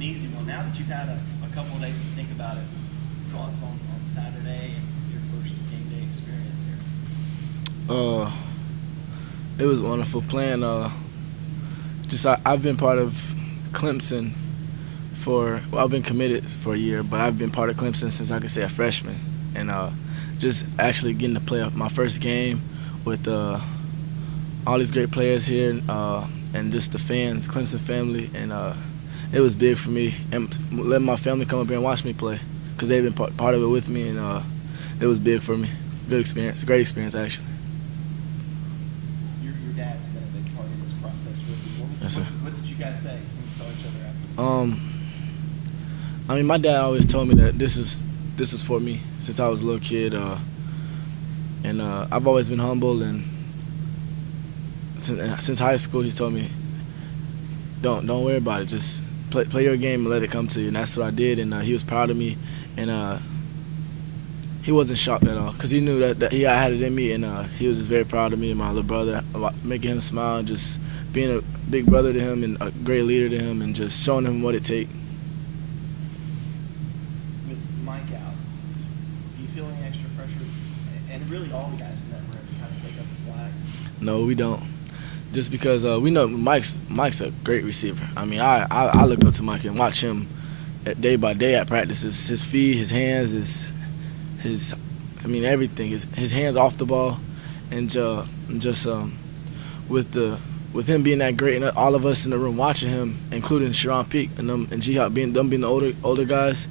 an easy one. Now that you've had a couple of days to think about it, thoughts on Saturday and your first game day experience here? It was wonderful playing. I've been part of Clemson I've been committed for a year, but I've been part of Clemson since I could say a freshman, and just actually getting to play my first game with all these great players here, and just the fans, Clemson family, and it was big for me, and letting my family come up here and watch me play, because they've been part of it with me, and it was big for me. Good experience, great experience actually. Your dad's been a big part of this process with you. Yes, sir. What did you guys say when you saw each other after? I mean, my dad always told me that this was for me since I was a little kid, and I've always been humble, and since high school he's told me, don't worry about it, just play your game and let it come to you, and that's what I did, and he was proud of me, and he wasn't shocked at all, because he knew that I had it in me, and he was just very proud of me and my little brother, about making him smile, and just being a big brother to him and a great leader to him, and just showing him what it takes. With Mike out, do you feel any extra pressure? And really all the guys in that room kind of take up the slack? No, we don't. Just because we know Mike's a great receiver. I mean, I look up to Mike and watch him day by day at practices. His feet, his hands, his everything. His hands off the ball, and just with him being that great, and all of us in the room watching him, including Sharon Peak and G-Hop being the older guys,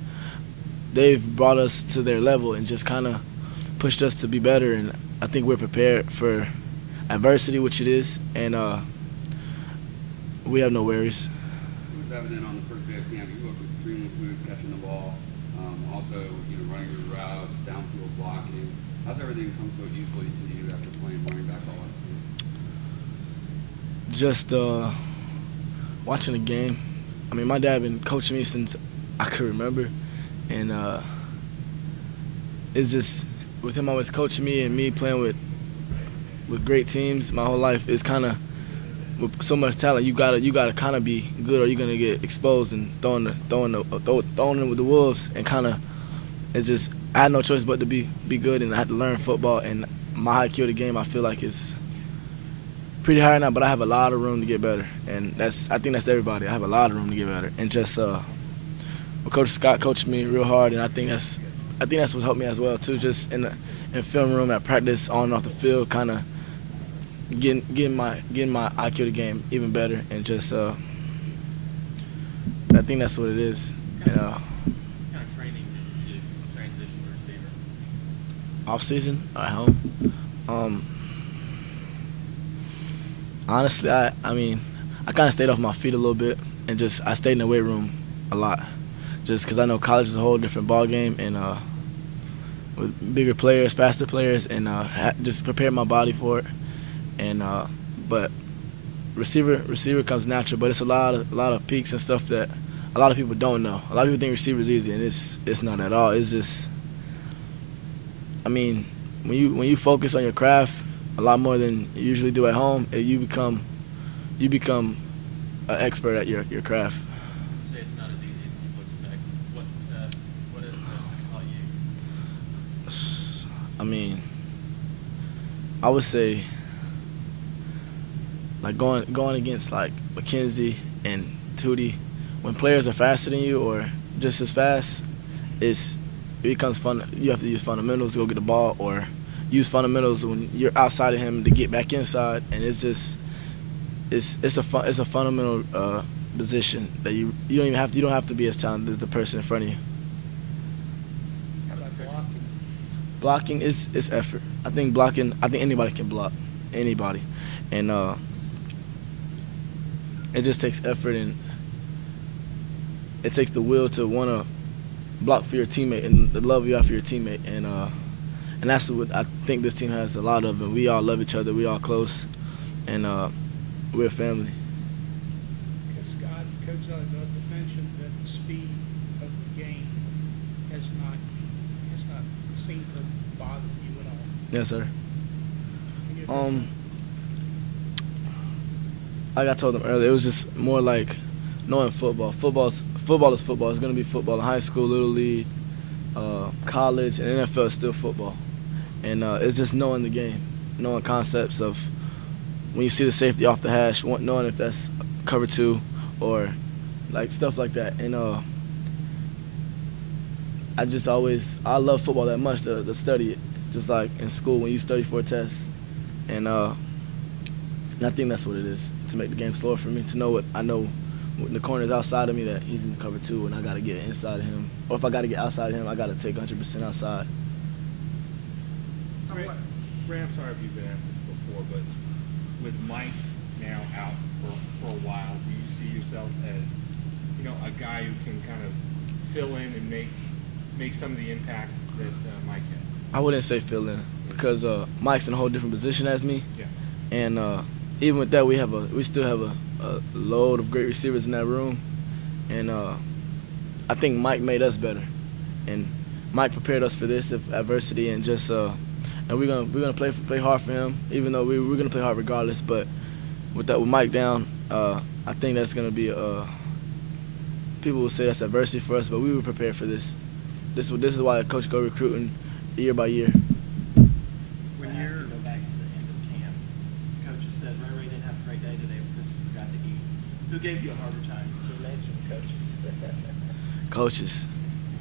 they've brought us to their level and just kind of pushed us to be better. And I think we're prepared for adversity, which it is, and we have no worries. It was evident on the first day of camp. You looked extremely smooth catching the ball. Also, running your routes, downfield blocking. How's everything come so easily to you after playing running back all last season? Just watching the game. I mean, my dad been coaching me since I could remember, and it's just with him always coaching me and me playing with great teams my whole life. It's kind of with so much talent, you gotta kind of be good, or you're gonna get exposed and thrown in with the wolves. And kind of, it's just I had no choice but to be good, and I had to learn football. And my IQ of the game, I feel like is pretty high now, but I have a lot of room to get better, and I think that's everybody. I have a lot of room to get better, and just Coach Scott coached me real hard, and I think that's what helped me as well too. Just in film room, at practice, on and off the field, kind of getting my IQ of the game even better, and just I think that's what it is. What kind of training did you do to transition to receiver? Off season at home. Honestly, I kind of stayed off my feet a little bit, and just I stayed in the weight room a lot, just because I know college is a whole different ball game, and with bigger players, faster players, and just prepare my body for it. And but receiver comes natural, but it's a lot of peaks and stuff that a lot of people don't know. A lot of people think receiver is easy, and it's not at all. It's just, I mean, when you focus on your craft a lot more than you usually do at home, you become an expert at your craft. You say it's not as easy as people expect. What is call you? I mean, I would say, like going against like McKenzie and Tootie, when players are faster than you or just as fast, it becomes fun. You have to use fundamentals to go get the ball, or use fundamentals when you're outside of him to get back inside, and it's a fundamental position that you don't have to be as talented as the person in front of you. How about blocking? Blocking is effort. I think anybody can block, anybody, and it just takes effort, and it takes the will to want to block for your teammate and the love you have for your teammate, and that's what I think this team has a lot of, and we all love each other, we all close, and we're a family. Coach mentioned that the speed of the game has not seemed to bother you at all. Yes, sir. Like I told them earlier, it was just more like knowing football. Football is football. It's going to be football in high school, little league, college, and NFL is still football. And it's just knowing the game, knowing concepts of when you see the safety off the hash, knowing if that's cover 2 or like stuff like that. And I love football that much to study it, just like in school when you study for a test. And I think that's what it is, to make the game slower for me, to know what I know when the corner is outside of me, that he's in cover 2 and I got to get inside of him. Or if I got to get outside of him, I got to take 100% outside. Ray, I'm sorry if you've been asked this before, but with Mike now out for a while, do you see yourself as, a guy who can kind of fill in and make some of the impact that Mike had? I wouldn't say fill in, because Mike's in a whole different position as me. Yeah. And even with that, we still have a load of great receivers in that room. And I think Mike made us better. And Mike prepared us for this adversity, and just and we're gonna play hard for him, even though we're gonna play hard regardless. But with Mike down, I think that's gonna be people will say that's adversity for us, but we were prepared for this. This is why coach go recruiting year by year. When you're go back to the end of camp, coaches said Ray didn't have a great day today because he forgot to eat. Who gave you a harder time, teammates or coaches? Coaches,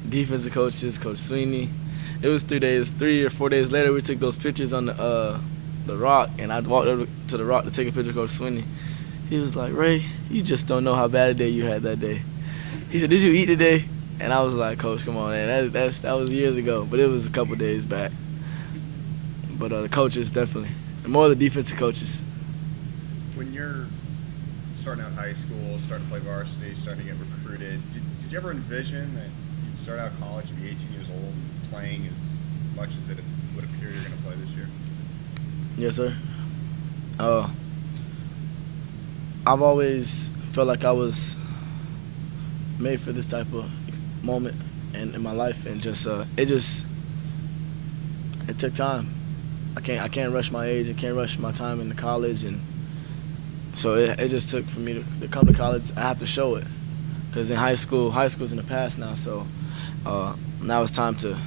defensive coaches, Coach Sweeney. It was 3 or 4 days later, we took those pictures on the rock, and I walked over to the rock to take a picture of Coach Sweeney. He was like, Ray, you just don't know how bad a day you had that day. He said, did you eat today? And I was like, Coach, come on, man. That was years ago, but it was a couple days back. But the coaches, definitely. And more the defensive coaches. When you're starting out high school, starting to play varsity, starting to get recruited, did you ever envision that you'd start out college, be 18 years old, and playing as much as it would appear you're going to play this year? Yes, sir. I've always felt like I was made for this type of moment in my life, and it took time. I can't rush my age. I can't rush my time in the college, and so it just took for me to come to college. I have to show it, because in high school's in the past now. So now it's time to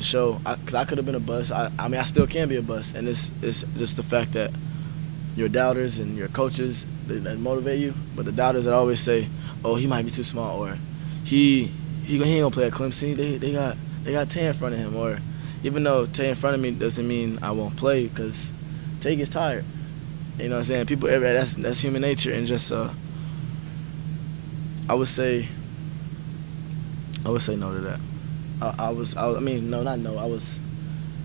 show. Because I could have been a bust. I mean, I still can be a bust, and it's just the fact that your doubters and your coaches that motivate you, but the doubters that always say, "Oh, he might be too small," or he ain't gonna play at Clemson. They got Tay in front of him, or even though Tay in front of me doesn't mean I won't play, because Tay gets tired. You know what I'm saying? People, that's human nature, and just I would say no to that. I was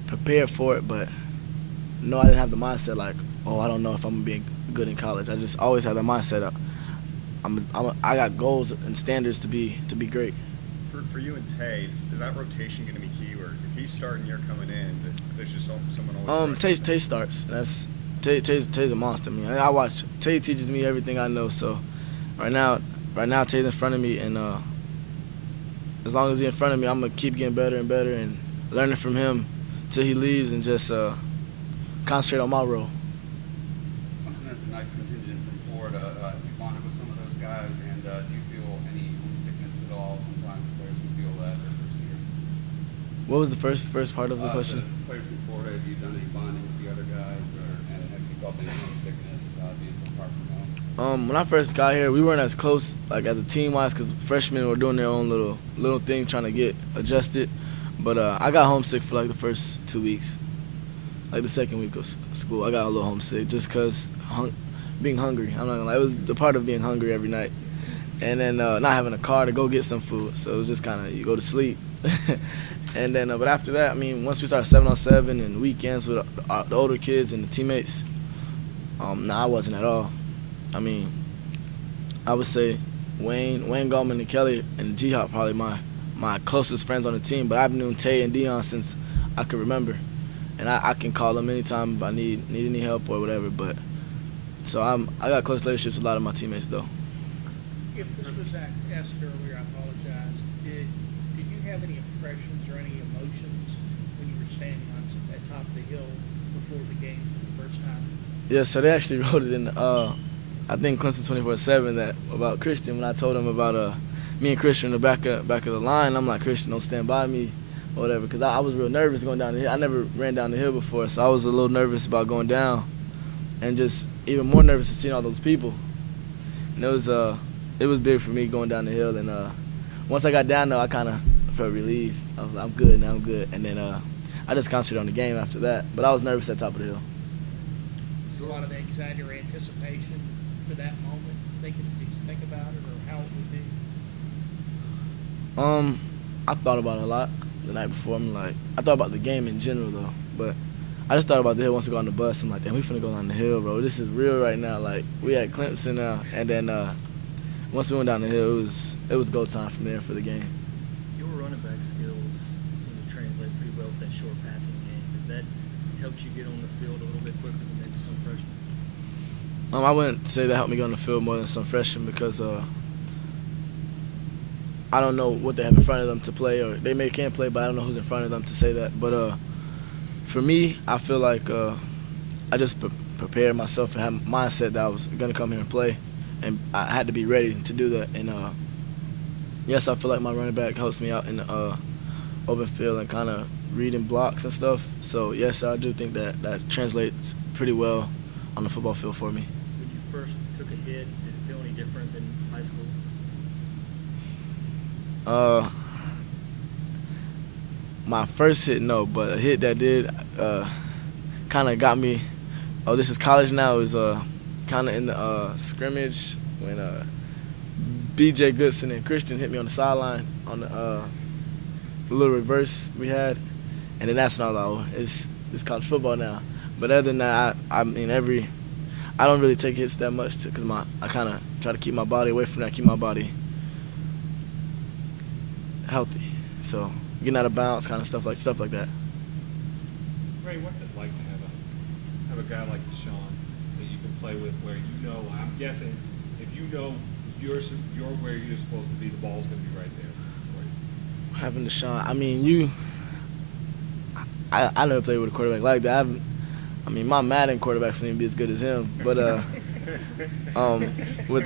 prepared for it, but no, I didn't have the mindset like, oh, I don't know if I'm gonna be good in college. I just always had that mindset up. I got goals and standards to be great. For you and Tay, is that rotation going to be key? Where if he's starting, you're coming in, there's just someone always. Tay starts. Tay's a monster. I mean, I watch. Tay teaches me everything I know. So right now Tay's in front of me, and as long as he's in front of me, I'm gonna keep getting better and better and learning from him till he leaves, and just concentrate on my role. Clemson has a nice contingent from Florida. You bonded with some of those guys, and do you feel any homesickness at all? Sometimes players will feel that their first year. What was the first part of the question? The players from Florida, have you done any bonding with the other guys, and have you felt any homesickness being so far from home? When I first got here, we weren't as close, like as a team-wise, because freshmen were doing their own little thing, trying to get adjusted. But I got homesick for like the first 2 weeks. Like the second week of school, I got a little homesick just because being hungry. I'm not gonna lie, it was the part of being hungry every night, and then not having a car to go get some food. So it was just kind of, you go to sleep, and then but after that, I mean, once we started 7-on-7 and weekends with the older kids and the teammates, I wasn't at all. I mean, I would say Wayne Gallman and Kelly and G-Hop probably my closest friends on the team, but I've known Tay and Dion since I could remember. And I can call them anytime if I need any help or whatever. But so I got close relationships with a lot of my teammates though. If this was asked earlier, I apologize. Did you have any impressions or any emotions when you were standing on that top of the hill before the game for the first time? Yeah, so they actually wrote it in I think Clemson 24/7 that about Christian when I told him about me and Christian in the back of the line. I'm like, Christian, don't stand by me or whatever, because I was real nervous going down the hill. I never ran down the hill before, so I was a little nervous about going down, and just even more nervous to seeing all those people. And it was big for me going down the hill. And once I got down there, I kind of felt relieved. I was like, I'm good now, I'm good. And then I just concentrated on the game after that. But I was nervous at the top of the hill. A lot of anxiety or anticipation for that moment. Did you think about it or how it would be? I thought about it a lot the night before. I thought about the game in general though, but I just thought about the hill once we got on the bus. I'm like, damn, we finna go down the hill, bro. This is real right now. Like, we at Clemson now, and then once we went down the hill, it was go time from there for the game. Your running back skills seem to translate pretty well with that short passing game. Has that helped you get on the field a little bit quicker than maybe some freshmen? I wouldn't say that helped me get on the field more than some freshmen because I don't know what they have in front of them to play, or they can play, but I don't know who's in front of them to say that. But for me, I feel like I just prepared myself and had a mindset that I was going to come here and play, and I had to be ready to do that. And yes, I feel like my running back helps me out in the open field and kind of reading blocks and stuff. So yes, I do think that translates pretty well on the football field for me. When you first took a hit, did it feel any different than high school? My first hit, no, but a hit that did kind of got me. Oh, this is college now. Is kind of in the scrimmage when B.J. Goodson and Christian hit me on the sideline on the little reverse we had, and then that's when I was like, oh, it's college football now. But other than that, I mean I don't really take hits that much because I kind of try to keep my body away from that, keep my body healthy. So getting out of bounds, kind of stuff like that. Ray, what's it like to have a guy like Deshaun that you can play with, where I'm guessing if you're where you're supposed to be, the ball's going to be right there for you. Having Deshaun, I mean I never played with a quarterback like that. I mean my Madden quarterback's going to be as good as him, but with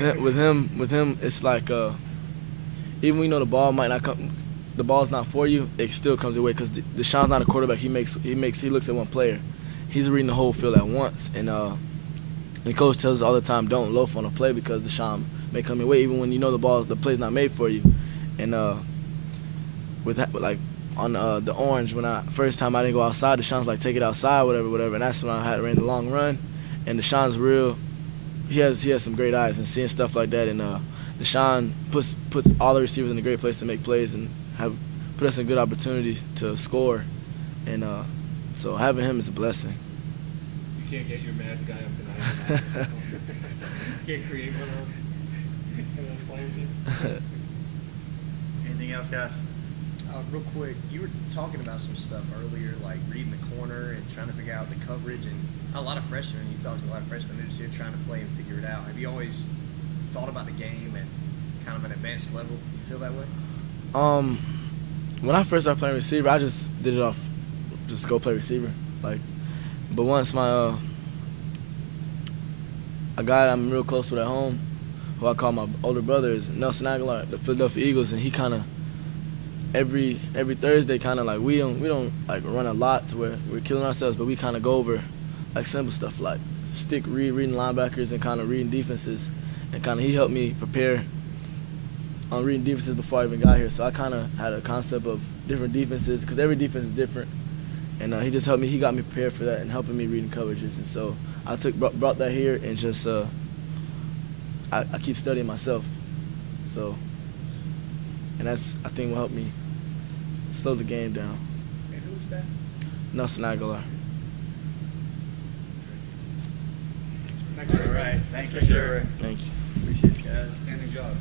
him, it's like even when the ball might not come. The ball's not for you, it still comes your way because Deshaun's not a quarterback. He looks at one player. He's reading the whole field at once, and the coach tells us all the time, don't loaf on a play because Deshaun may come your way, even when the play's not made for you. And with that, like on the orange, first time I didn't go outside, Deshaun's like, take it outside, whatever, and that's when I had ran the long run. And Deshaun's real. He has some great eyes and seeing stuff like that, and Deshaun puts all the receivers in a great place to make plays and put us in good opportunities to score, and so having him is a blessing. You can't get your mad guy up tonight. You can't create one of those players. Anything else, guys? Real quick, you were talking about some stuff earlier, like reading the corner and trying to figure out the coverage, and a lot of freshmen, you talked to a lot of freshmen, they're just here trying to play and figure it out. Have you always thought about the game at kind of an advanced level? You feel that way? When I first started playing receiver, I just did it off, just go play receiver. But once a guy I'm real close with at home, who I call my older brother, is Nelson Aguilar, the Philadelphia Eagles, and he kind of every Thursday kind of like we don't like run a lot to where we're killing ourselves, but we kind of go over like simple stuff like reading linebackers and kind of reading defenses, and kind of he helped me prepare on reading defenses before I even got here. So I kind of had a concept of different defenses because every defense is different, and he just helped me. He got me prepared for that and helping me reading coverages, and so I brought that here and just I keep studying myself. So, and that's I think will help me slow the game down. And who's that? Nelson Aguilar. All right. Thank you, sir. Thank you. Appreciate you guys. Standing job.